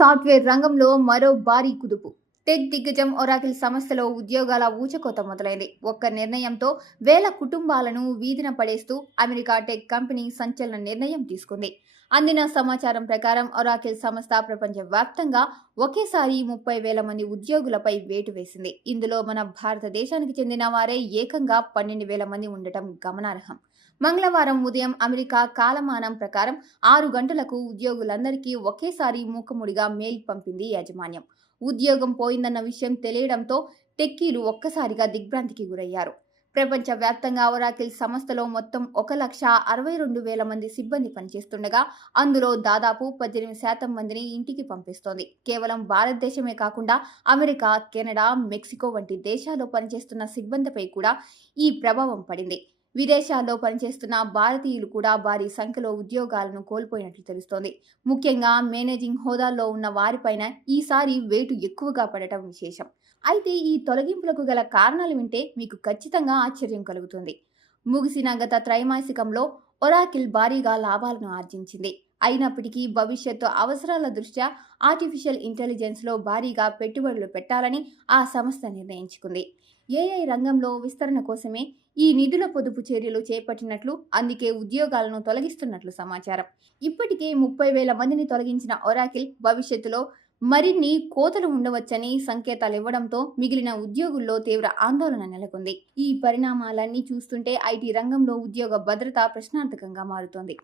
Software రంగంలో మరో భారీ కుదుపు. టెక్ దిగ్గజం ఒరాకిల్ సంస్థలో ఉద్యోగాల ఊచకోత మొదలైంది. ఒక్క నిర్ణయంతో వేల కుటుంబాలను వీధిన పడేస్తూ అమెరికా టెక్ కంపెనీ సంచలన నిర్ణయం తీసుకుంది. అందిన సమాచారం ప్రకారం ఒరాకిల్ సంస్థ ప్రపంచవ్యాప్తంగా ఒకేసారి 30,000 మంది ఉద్యోగులపై వేటు వేసింది. ఇందులో మన భారతదేశానికి చెందిన వారే ఏకంగా 12,000 మంది ఉండటం గమనార్హం. మంగళవారం ఉదయం అమెరికా కాలమానం ప్రకారం 6 గంటలకు ఉద్యోగులందరికీ ఒకేసారి మూకుమ్మడిగా మెయిల్ పంపింది యాజమాన్యం. ఉద్యోగం పోయిందన్న విషయం తెలియడంతో టెక్కీలు ఒక్కసారిగా దిగ్భ్రాంతికి గురయ్యారు. ప్రపంచవ్యాప్తంగా ఒరాకిల్ సంస్థలో మొత్తం 1,62,000 మంది సిబ్బంది పనిచేస్తుండగా అందులో దాదాపు 18% మందిని ఇంటికి పంపిస్తోంది. కేవలం భారతదేశమే కాకుండా అమెరికా, కెనడా, మెక్సికో వంటి దేశాల్లో పనిచేస్తున్న సిబ్బందిపై కూడా ఈ ప్రభావం పడింది. విదేశాల్లో పనిచేస్తున్న భారతీయులు కూడా భారీ సంఖ్యలో ఉద్యోగాలను కోల్పోయినట్లు తెలుస్తోంది. ముఖ్యంగా మేనేజింగ్ హోదాల్లో ఉన్న వారిపైన ఈసారి వేటు ఎక్కువగా పడటం విశేషం. అయితే ఈ తొలగింపులకు గల కారణాలు వింటే మీకు ఖచ్చితంగా ఆశ్చర్యం కలుగుతుంది. ముగిసిన గత త్రైమాసికంలో ఒరాకిల్ భారీగా లాభాలను ఆర్జించింది. అయినప్పటికీ భవిష్యత్తు అవసరాల దృష్ట్యా ఆర్టిఫిషియల్ ఇంటెలిజెన్స్లో భారీగా పెట్టుబడులు పెట్టాలని ఆ సంస్థ నిర్ణయించుకుంది. ఏఐ రంగంలో విస్తరణ కోసమే ఈ నిధుల పొదుపు చర్యలు చేపట్టినట్లు, అందుకే ఉద్యోగాలను తొలగిస్తున్నట్లు సమాచారం. ఇప్పటికే 30,000 మందిని తొలగించిన ఒరాకిల్ భవిష్యత్తులో మరిన్ని కోతలు ఉండవచ్చని సంకేతాలివ్వడంతో మిగిలిన ఉద్యోగుల్లో తీవ్ర ఆందోళన నెలకొంది. ఈ పరిణామాలన్నీ చూస్తుంటే ఐటీ రంగంలో ఉద్యోగ భద్రత ప్రశ్నార్థకంగా మారుతోంది.